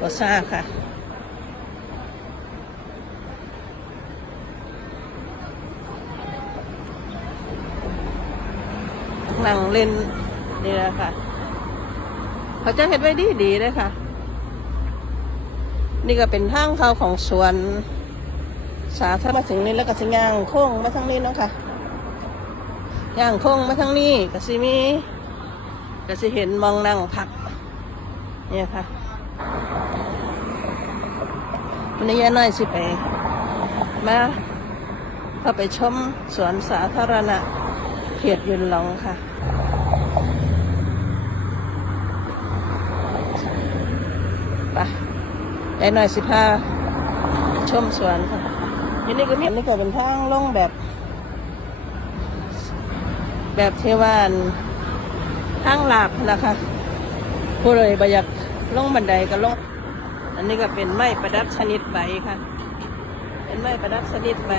ก็ซ่าค่ะนั่งเล่นนี่แหละค่ะ เขาจะเห็ดไว้ดีดีเลยค่ะ นี่ก็เป็นทางเข้าของสวน สาธารณะถึงนี่แล้วก็สิย่างโค้งมาทางนี้เนาะค่ะย่างโค้งมาทางนี้ก็สิมีก็สิเห็นมองนั่งพัก เนี่ยค่ะ วันนี้ยายน้อยสิไปมาเข้าไปชมสวนสาธารณะ เขตยุนหลงค่ะ ไปยายน้อยสิพาชมสวนค่ะทีนี้ก็มีอันนี้ก็เป็นทางลงแบบ แบบเทวานทางลาบนะคะผู้เลยบอยากลงบันไดก็ลง อันนี้ก็เป็นไม้ประดับชนิดใบค่ะ เป็นไม้ประดับชนิดใบ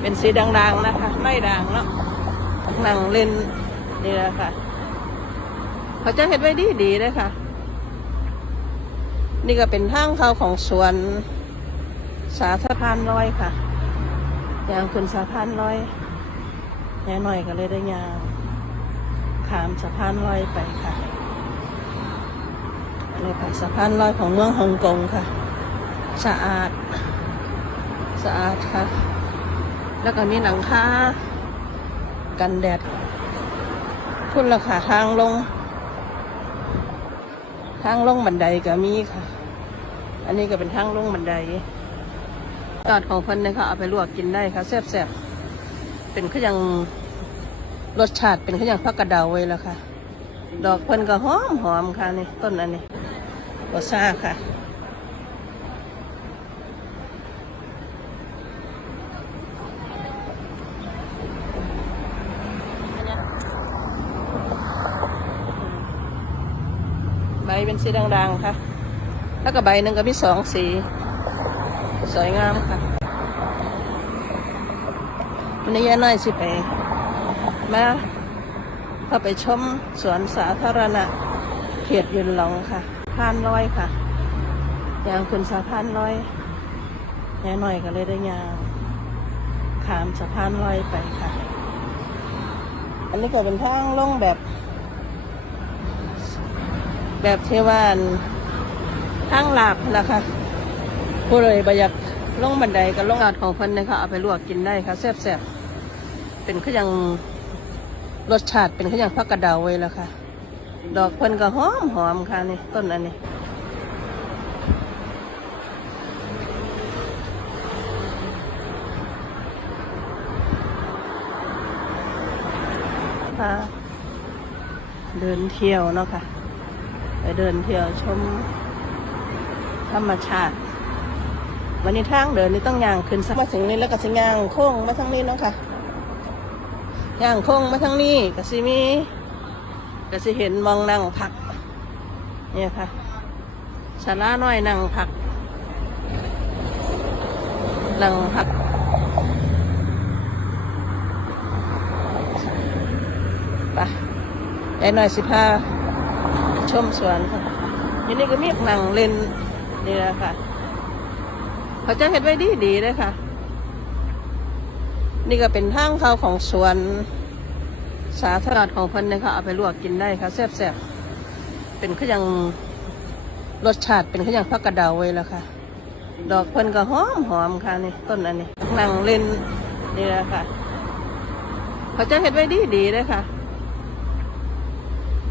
เป็นสีด่างๆนะคะ ไม้ด่างเนาะนังเล่นนี่แหละค่ะ เขาจะเห็ดไว้ดีดีเลยค่ะ นี่ก็เป็นทางเข้าของสวนสาธารณร้อยค่ะยางขึ้นสะพานร้อยแน่หน่อยก็เลยได้ยางขามสะพานลอยไปค่ะ นี่ค่ะสะพานลอยของเมืองฮ่องกงค่ะ สะอาด สะอาดค่ะ แล้วก็มีหลังคากันแดดคุณราคาทางลง ทางลงบันไดก็มีค่ะ อันนี้ก็เป็นทางลงบันไดยอดของเพิ่นนะคะเอาไปลวกกินได้ค่ะแซ่บๆเป็นขยังรสชาติเป็นขยังพักกระเดาไว้แล้วค่ะ ดอกเพิ่นก็หอมหอมค่ะนี่ต้นอันนี้ ก็ซ่าค่ะ ใบเป็นสีด่างๆค่ะ แล้วก็ใบหนึ่งก็มีสองสี สวยงามค่ะวันนี้ยายน้อยสิไปมาเข้าไปชมสวนสาธารณะเขตยุนหลงค่ะ พานลอยค่ะยางขึ้นสะพานลอยยายน้อยก็เลยได้ยางขามสะพานลอยไปค่ะ อันนี้ก็เป็นทางลงแบบ แบบเทวานทางหลาบนะคะผู้เลยบอยากลงบันไดก็ลงยอดของเพิ่นนะคะเอาไปลวกกินได้ค่ะแซ่บๆเป็นขยังรสชาติเป็นขยังพักกระเดาไว้แล้วค่ะ ดอกเพิ่นก็หอมหอมค่ะนี่ต้นอันนี้พาเดินเที่ยวเนาะค่ะ ไปเดินเที่ยวชมธรรมชาติ วันนี้ทางเดินนี่ต้องย่างขึ้นสักมาถึงนี่แล้วก็สิย่างโค้งมาทางนี้เนาะค่ะย่างโค้งมาทางนี้ก็สิมี ก็สิเห็นมองนั่งพัก เนี่ยค่ะศาลาน้อยนั่งพัก นั่งพักไปไอ้หน่อยสิพาชมสวนค่ะทีนี้ก็มีหนังเล่นนี่แหละค่ะ เขาจะเห็ดไว้ดีดีเลยค่ะ นี่ก็เป็นทางเข้าของสวน สาธารณของเพิ่นนะคะเอาไปลวกกินได้ค่ะแซ่บๆเป็นขยังรสชาติเป็นขยังพักกระเดาไว้แล้วค่ะ ดอกเพิ่นก็หอมหอมค่ะนี่ต้นอันนี้นั่งเล่นนี่แหละค่ะ เขาจะเห็ดไว้ดีดีเลยค่ะ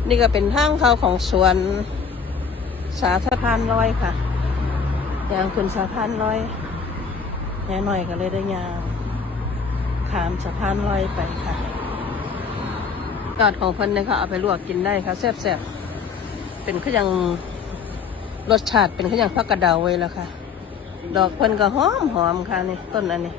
นี่ก็เป็นทางเข้าของสวนสาธารณร้อยค่ะยางขึ้นสะพานร้อยยายหน่อยก็เลยได้ยางขามสะพานร้อยไปค่ะ ยอดของเพิ่นนี่ยค่ะเอาไปลวกกินได้ค่ะแซ่บๆเป็นขยังรสชาติเป็นขยังพักกระเดาไว้แล้วค่ะ ดอกเพิ่นก็หอมหอมค่ะนี่ต้นอันนี้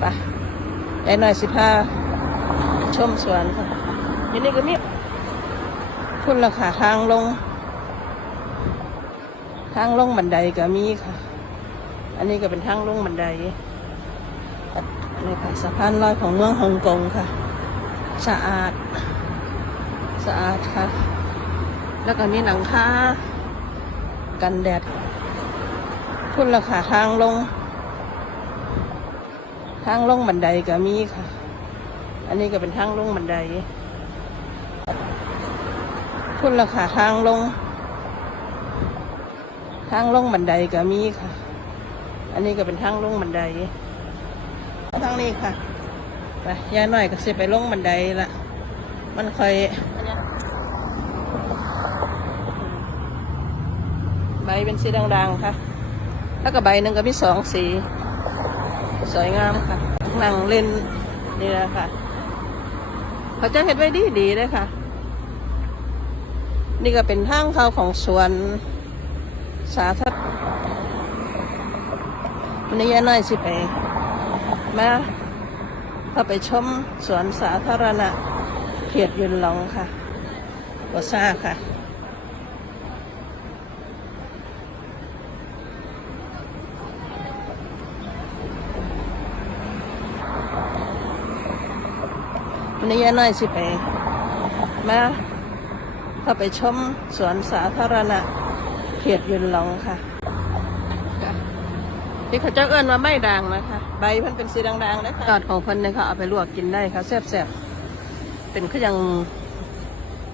ไปไอ้หน่อยสิพาชมสวนค่ะ ทีนี้ก็มีคุณราคาทางลง ทางลงบันไดก็มีค่ะ อันนี้ก็เป็นทางลงบันไดนนี้ค่ะสะพานลอยของเมืองฮ่องกงค่ะ สะอาด สะอาดค่ะ แล้วก็มีหลังคากันแดดพุ่นราคาทางลง ทางลงบันไดก็มีค่ะ อันนี้ก็เป็นทางลงบันได พุ่นราคาทางลง ทางลงบันไดก็มีค่ะ อันนี้ก็เป็นทางลงบันไดทางนี้ค่ะไปย่าหน่อยก็สิไปลงบันไดละมันค่อยใบเป็นสีด่างๆค่ะ แล้วก็ใบหนึ่งก็มีสองสี สวยงามค่ะนั่งเล่นนี่แหละค่ะ เขาจะเห็ดไว้ดีดีๆเลยค่ะ นี่ก็เป็นทางเข้าของสวนสาธารณะวันนี้ย่าน้อยสิไปมาเข้าไปชมสวนสาธารณะเขตยุนหลงค่ะกัซ่าค่ะวันนี้ย่าน้อยสิไปมา เข้าไปชมสวนสาธารณะเขตยุนหลงค่ะค่ะที่เขาเจ้าเอิ้นว่าไม่ด่างนะคะ ใบมันเป็นสีด่างๆนะคะยอดของเพิ่นเนี่ยค่ะเอาไปลวกกินได้ค่ะแซ่บๆเป็นขยัง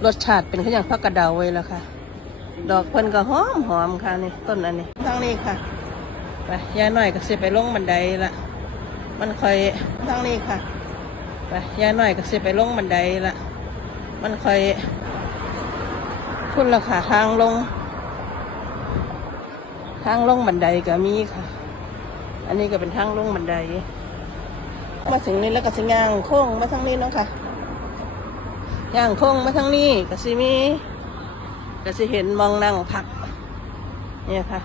รสชาติเป็นขยังผักกระเดาไว้แล้วค่ะ ดอกเพิ่นก็หอมหอมๆค่ะนี่ต้นอันนี้ทางนี้ค่ะไปย่าน้อยก็สิไปลงบันไดละมันค่อยทางนี้ค่ะไปย่าน้อยก็สิไปลงบันไดละมันค่อย พุ่นราคาทางลง ทางลงบันไดก็มีค่ะ อันนี้ก็เป็นทางลงบันได มาถึงนี้แล้วก็สิย่างโค้งมาทางนี้เนาะค่ะย่างโค้งมาทางนี้ก็สิมีก็สิเห็นมองนั่งพัก เนี่ยค่ะ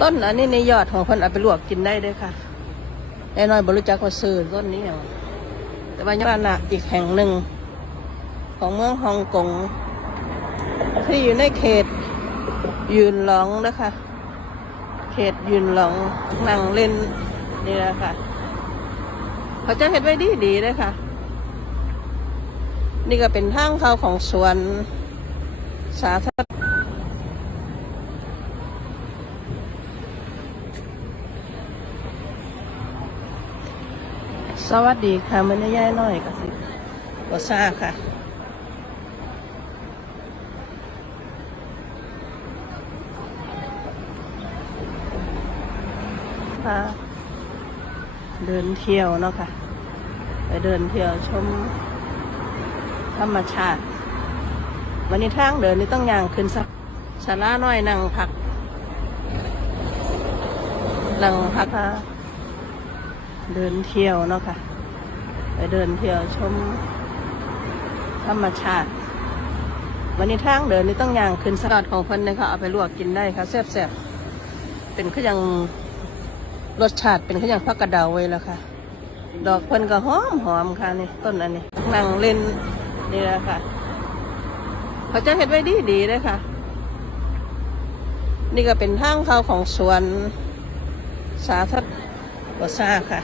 ต้นอันนี้ในยอดของคนเอาไปลวกกินได้ด้วยค่ะแน่นอนบรู้จักว่าซื้อต้นนี้หยังแต่ว่ายอดน่ะอีกแห่งหนึ่ง ของเมืองฮ่องกงที่อยู่ในเขตยืนหลงนะคะ เขตยืนหลงนั่งเล่นนี่แหละค่ะ เขาจะเห็ดไว้ดีดีเลยค่ะ นี่ก็เป็นทางเข้าของสวนสาธารณะสวัสดีค่ะมันย่ายน้อยก็สิบอซ่าค่ะ พาเดินเที่ยวเนาะค่ะ ไปเดินเที่ยวชมธรรมชาติ วันนี้ทางเดินนี่ต้องย่างขึ้นสักศาลาน้อยนั่งพักนั่งพักค่ะเดินเที่ยวเนาะค่ะ ไปเดินเที่ยวชมธรรมชาติ วันนี้ทางเดินนี่ต้องย่างขึ้นสลัดของเพิ่นเลยค่ะเอาไปลวกกินได้ค่ะแซ่บๆเป็นขยัง รสชาติเป็นขยังผักกระเดาไว้แล้วค่ะ ดอกเพิ่นก็หอมหอมค่ะนี่ต้นอันนี้นั่งเล่นนี่แหละค่ะ เขาจะเห็ดไว้ดีดีเลยค่ะ นี่ก็เป็นทางเข้าของสวนสาธารณะบซ่าค่ะ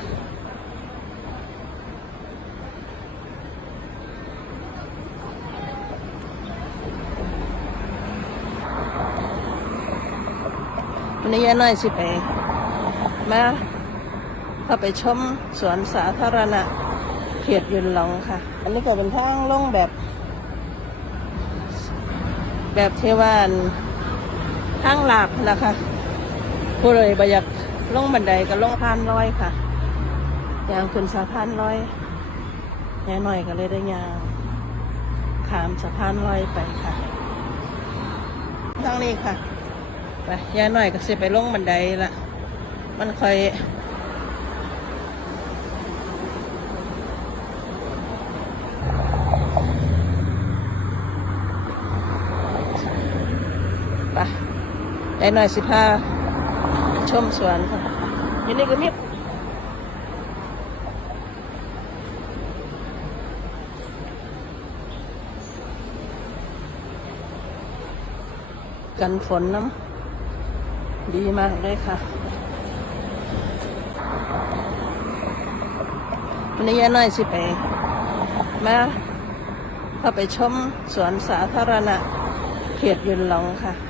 วันนี้ย่าน้อยสิไป มาเข้าไปชมสวนสาธารณะเขตยุนหลงค่ะ อันนี้ก็เป็นทางลงแบบ แบบเทวานทางหลาบนะคะผู้เลยบยากลงบันไดก็ลงสะพานลอยค่ะยางขึ้นสะพานลอยแน่หน่อยก็เลยได้ยางขามสะพานลอยไปค่ะทางนี้ค่ะ ไปย่าหน่อยก็เสิไปลงบันไดละ มันค่อย ไปยายหน่อยสิพาชมสวนค่ะอยู่นี่ก็มีกันฝนน้ำดีมากเลยค่ะ วันนี้ยาน้อยสิไปมาพาไปชมสวนสาธารณะเขตยุนหลงค่ะ